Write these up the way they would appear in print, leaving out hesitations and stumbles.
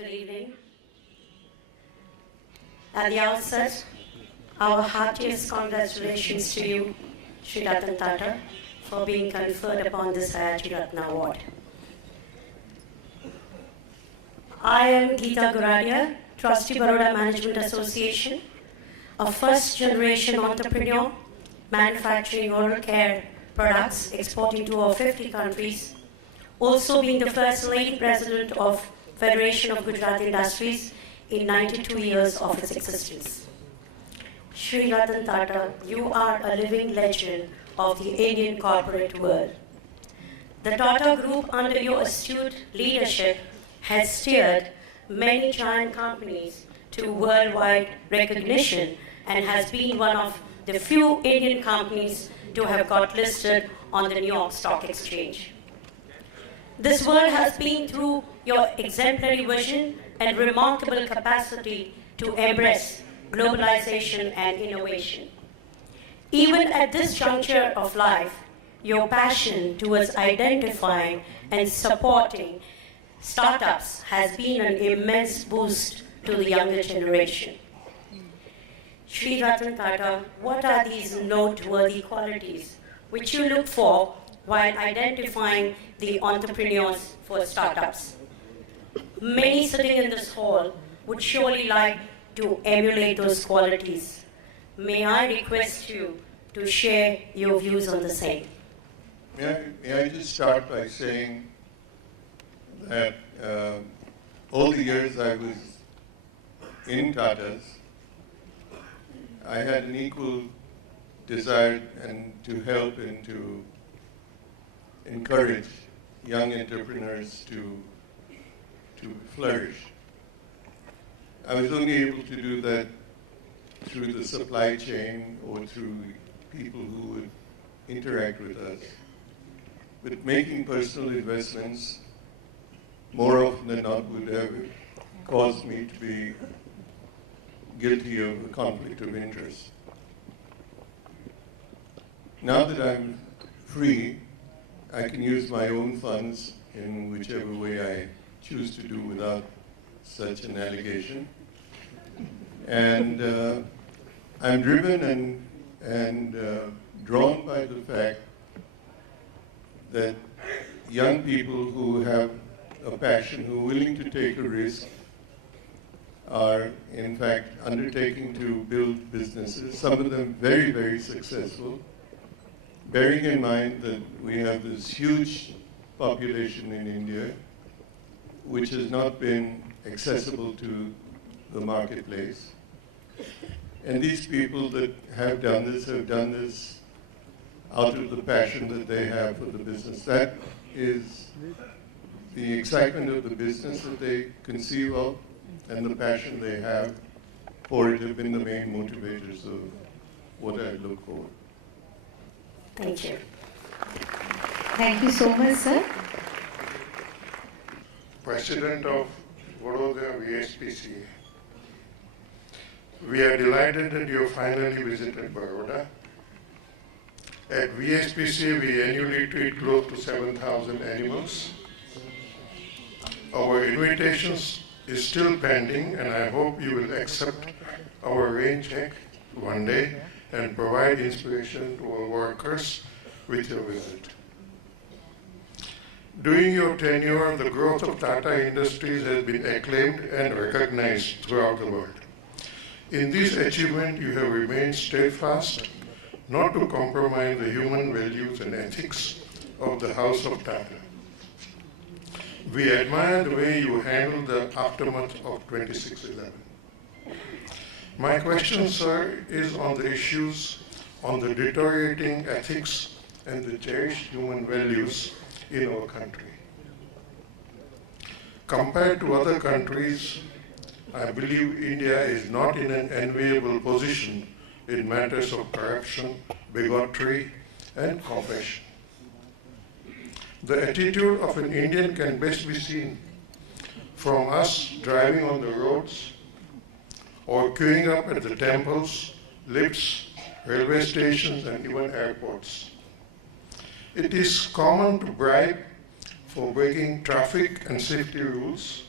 Good evening. At the outset, our heartiest congratulations to you, Sri Ratan Tata, for being conferred upon this Hayati Ratna Award. I am Geeta Guradia, Trustee Baroda Management Association, a first-generation entrepreneur manufacturing oral care products exporting to over 50 countries, also being the first lady president of Federation of Gujarat Industries in 92 years of its existence. Sri Ratan Tata, you are a living legend of the Indian corporate world. The Tata Group, under your astute leadership, has steered many giant companies to worldwide recognition and has been one of the few Indian companies to have got listed on the New York Stock Exchange. This world has been through your exemplary vision and remarkable capacity to embrace globalization and innovation. Even at this juncture of life, your passion towards identifying and supporting startups has been an immense boost to the younger generation. Sri Ratan Tata, what are these noteworthy qualities which you look for while identifying the entrepreneurs for startups? Many sitting in this hall would surely like to emulate those qualities. May I request you to share your views on the same? May I just start by saying that all the years I was in Tata's, I had an equal desire to help and to encourage young entrepreneurs to flourish. I was only able to do that through the supply chain or through people who would interact with us. But making personal investments more often than not would have caused me to be guilty of a conflict of interest. Now that I'm free, I can use my own funds in whichever way I choose to do without such an allegation. And I'm driven and drawn by the fact that young people who have a passion, who are willing to take a risk, are in fact undertaking to build businesses, some of them very, very successful, bearing in mind that we have this huge population in India which has not been accessible to the marketplace. And these people that have done this out of the passion that they have for the business. That is the excitement of the business that they conceive of and the passion they have for it have been the main motivators of what I look for. Thank you. Thank you so much, sir. President of Vadodara VSPC. We are delighted that you finally visited Baroda. At VSPC, we annually treat close to 7,000 animals. Our invitations is still pending, and I hope you will accept our rain check one day and provide inspiration to our workers with your visit. During your tenure, the growth of Tata Industries has been acclaimed and recognized throughout the world. In this achievement, you have remained steadfast, not to compromise the human values and ethics of the House of Tata. We admire the way you handled the aftermath of 26/11. My question, sir, is on the issues on the deteriorating ethics and the cherished human values in our country. Compared to other countries, I believe India is not in an enviable position in matters of corruption, bigotry, and compassion. The attitude of an Indian can best be seen from us driving on the roads or queuing up at the temples, lifts, railway stations, and even airports. It is common to bribe for breaking traffic and safety rules,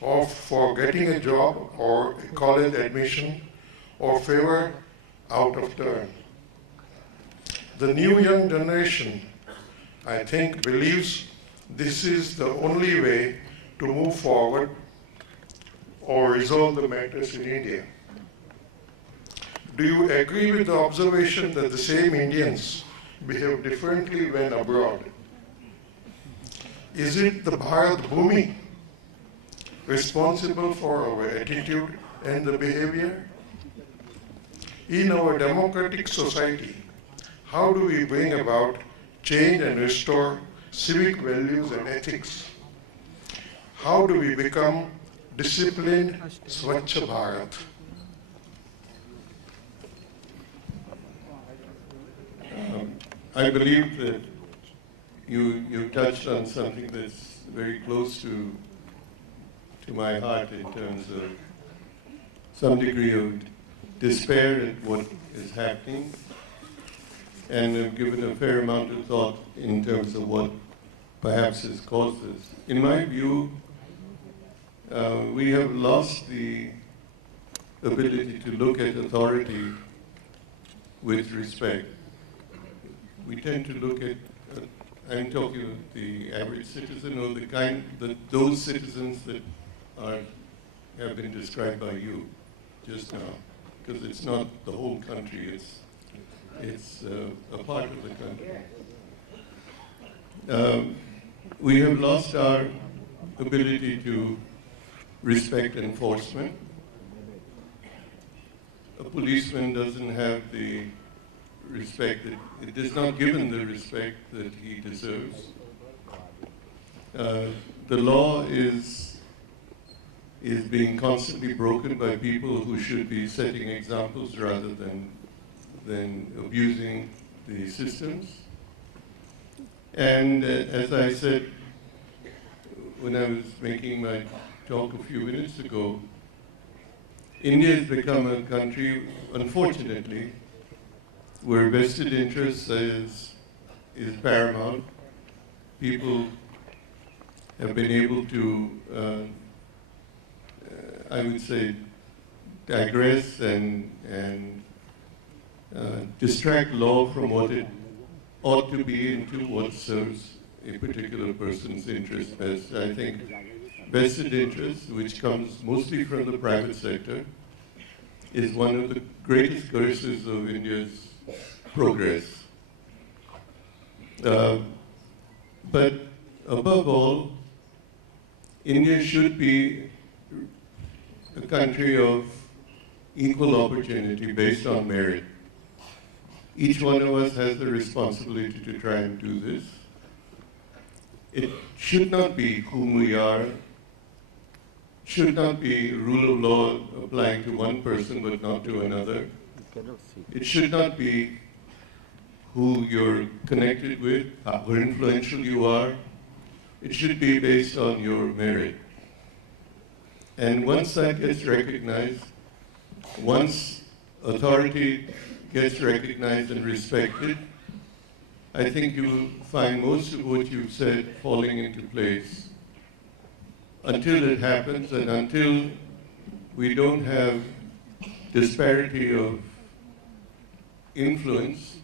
for getting a job or a college admission or favor out of turn. The new young generation, I think, believes this is the only way to move forward or resolve the matters in India. Do you agree with the observation that the same Indians behave differently when abroad? Is it the Bharat Bhumi responsible for our attitude and the behavior? In our democratic society, how do we bring about change and restore civic values and ethics? How do we become disciplined Swachh Bharat? I believe that you touched on something that's very close to my heart in terms of some degree of despair at what is happening, and have given a fair amount of thought in terms of what perhaps has caused this. In my view, we have lost the ability to look at authority with respect. We tend to look at, I'm talking of the average citizen or those citizens that have been described by you just now, because it's not the whole country, it's a part of the country. We have lost our ability to respect enforcement. A policeman doesn't have the respect it is not given the respect that he deserves. The law is being constantly broken by people who should be setting examples rather than abusing the systems. And as I said when I was making my talk a few minutes ago, India has become a country, unfortunately, where vested interest is paramount. People have been able to, I would say, digress and distract law from what it ought to be into what serves a particular person's interest best. I think vested interest, which comes mostly from the private sector, is one of the greatest curses of India's progress. But above all, India should be a country of equal opportunity based on merit. Each one of us has the responsibility to try and do this. It should not be whom we are, should not be rule of law applying to one person but not to another. It should not be who you're connected with, how influential you are. It should be based on your merit. And once that gets recognized, once authority gets recognized and respected, I think you will find most of what you've said falling into place. Until it happens and until we don't have disparity of influence,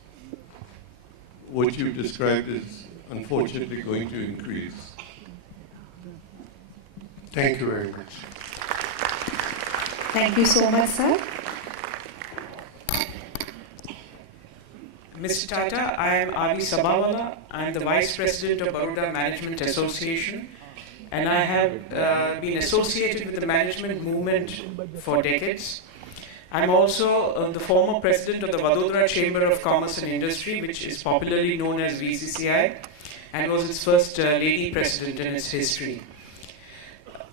what you've described is unfortunately going to increase. Thank you very much. Thank you so much, sir. Mr. Tata, I am Ali Sabawala. I am the Vice President of Baroda Management Association, and I have been associated with the management movement for decades. I'm also the former president of the Vadodara Chamber of Commerce and Industry, which is popularly known as VCCI, and was its first lady president in its history.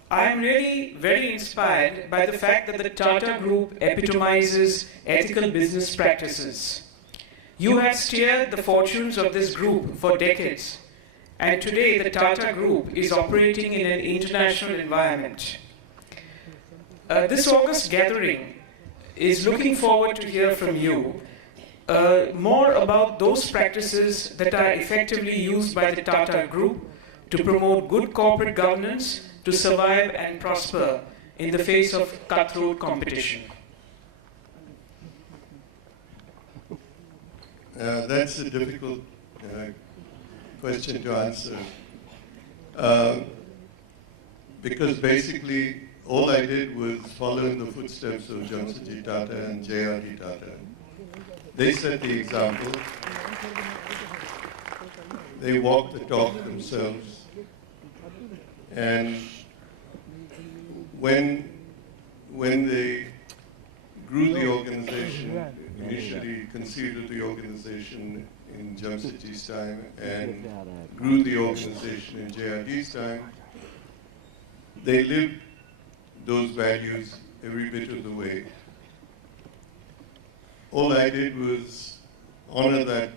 I am really very inspired by the fact that the Tata Group epitomizes ethical business practices. You have steered the fortunes of this group for decades, and today the Tata Group is operating in an international environment. This August gathering is looking forward to hear from you more about those practices that are effectively used by the Tata Group to promote good corporate governance to survive and prosper in the face of cutthroat competition? That's a difficult question to answer. Because basically, all I did was follow in the footsteps of Jamsetji Tata and J.R.D. Tata. They set the example. They walked the talk themselves. And when they grew the organization, initially conceived the organization in Jamsetji's time and grew the organization in J.R.D.'s time, they lived those values every bit of the way. All I did was honor that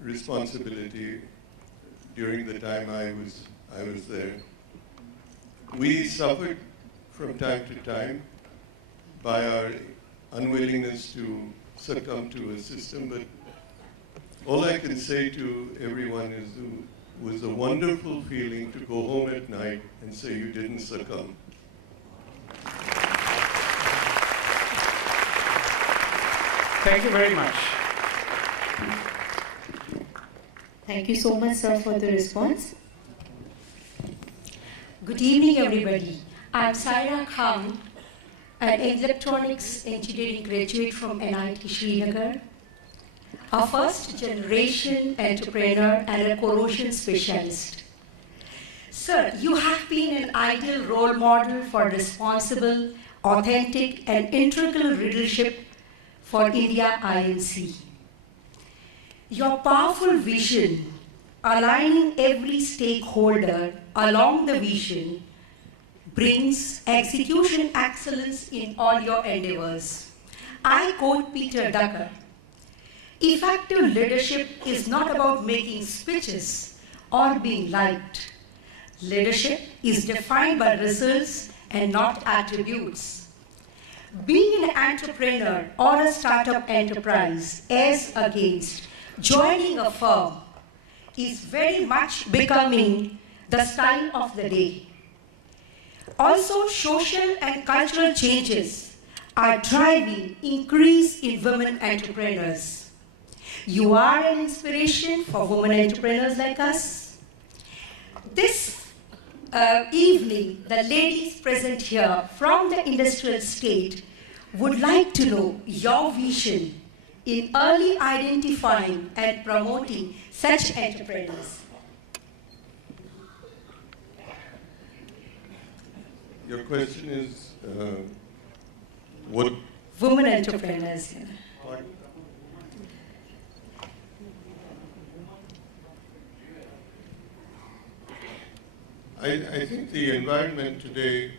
responsibility during the time I was there. We suffered from time to time by our unwillingness to succumb to a system, but all I can say to everyone is it was a wonderful feeling to go home at night and say you didn't succumb. Thank you very much. Thank you so much, sir, for the response. Good evening, everybody. I'm Saira Khan, an electronics engineering graduate from NIT Srinagar, a first generation entrepreneur and a corrosion specialist. Sir, you have been an ideal role model for responsible, authentic, and integral leadership for India INC. Your powerful vision, aligning every stakeholder along the vision, brings execution excellence in all your endeavors. I quote Peter Drucker, "Effective leadership is not about making speeches or being liked. Leadership is defined by results and not attributes." Being an entrepreneur or a startup enterprise as against joining a firm is very much becoming the style of the day. Also, social and cultural changes are driving increase in women entrepreneurs. You are an inspiration for women entrepreneurs like us. This evening, the ladies present here from the industrial state would like to know your vision in early identifying and promoting such entrepreneurs. Your question is what? Women entrepreneurs. I think the environment today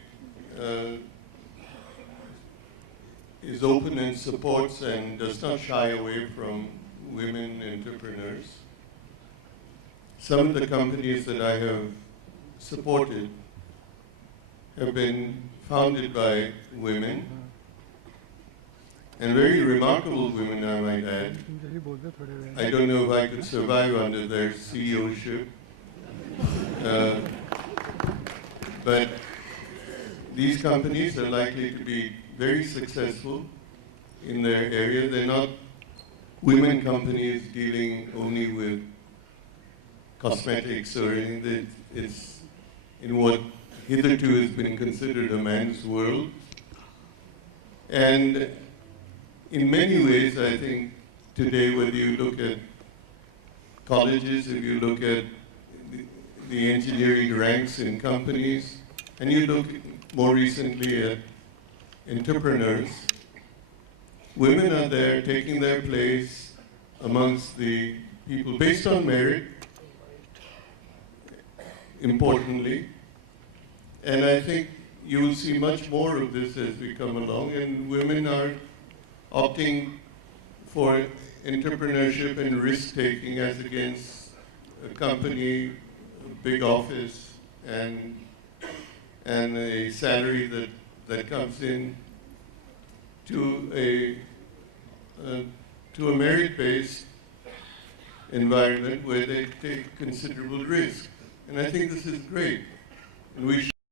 is open and supports and does not shy away from women entrepreneurs. Some of the companies that I have supported have been founded by women, and very remarkable women, I might add. I don't know if I could survive under their CEO-ship. But these companies are likely to be very successful in their area. They're not women companies dealing only with cosmetics or anything. It's in what hitherto has been considered a man's world. And in many ways, I think today, whether you look at colleges, if you look at the engineering ranks in companies, and you look more recently at entrepreneurs, women are there taking their place amongst the people based on merit, importantly. And I think you will see much more of this as we come along, and women are opting for entrepreneurship and risk-taking as against a company, a big office, and a salary that comes in to a merit-based environment where they take considerable risk. And I think this is great. And we